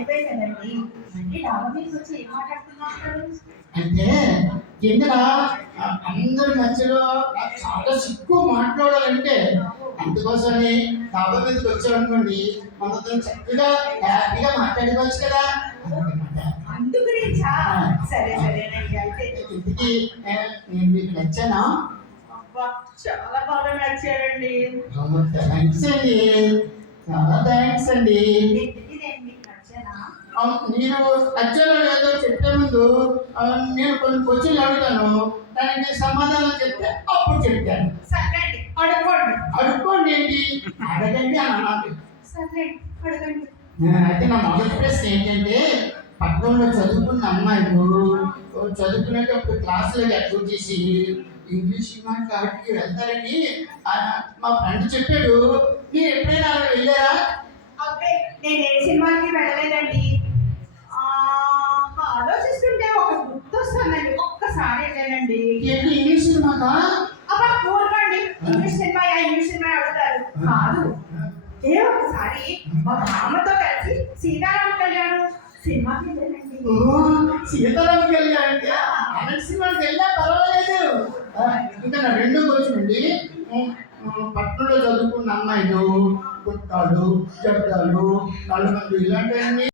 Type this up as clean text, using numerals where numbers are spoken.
అయిపోయిందండి. మళ్ళీ డాబా మీదకి వచ్చి ఏం మాట్లాడుతున్నారు? అంటే కిందన అందరి మధ్యలో నాకు చాలా సిగ్గు మాట్లాడాలంటే, అందుకోసమని డాబా మీదకి వచ్చామనుకోండి, మనతో చక్కగా హ్యాపీగా మాట్లాడుకోవచ్చు కదా అన్నమాట. అందు గురించా? సరే సరేనండి. అయితే ఇంటికి నేను మీకు నచ్చానా? అబ్బా, చాలా బాగా నచ్చారండి. థ్యాంక్స్ అండి, చాలా థ్యాంక్స్ అండి. ఇంటికి నేను మీకు నచ్చానా? నేను నచ్చానో లేదో చెప్పే ముందు నేను కొన్ని క్వశ్చన్లు అడుగుతాను, దానికి సమాధానం చెప్తే అప్పుడు చెప్తాను. సర్లేండి, అడగండి. అడుక్కోండి ఏంటి, అడగండి అని అనాలి. సర్లేండి, అడగండి. అయితే నా మొదటి ప్రశ్న ఏంటంటే, పట్టణంలో చదువుకున్న అమ్మాయిలు చదువుకునేటప్పుడు క్లాసులకు ఎక్కువ చేసి ఇంగ్లీష్ మాట్లాడికి వెళ్తారని మా ఫ్రెండ్ చెప్పాడు. మీరు ఎప్పుడైనా అలా వెళ్ళారా? అబ్బే, నేను ఏ సినిమాకి వెళ్ళలేదండి. ఆలోచిస్తుంటే ఒక గుర్తొస్తుందండి. ఒక్కసారి వెళ్ళానండి. ఏంటి, ఇంగ్లీష్ సినిమాకా? అబ్బా, ఊరుకోండి. ఇంగ్లీష్ సినిమా అడుగుతారు కాదు. ఒకసారి మా మామతో కలిసి సీతారామ కళ్యాణం సినిమాకి వెళ్ళానండి. సీతారామ కళ్యాణం అంటే అలాంటి సినిమాకి వెళ్ళా పర్వాలేదు. ఇంకా నా రెండో క్వశ్చన్ అండి, పట్టణంలో చదువుకున్న అమ్మాయిలు పుట్టాలు జడ్డాలు నలుమంది ఇలాంటివన్నీ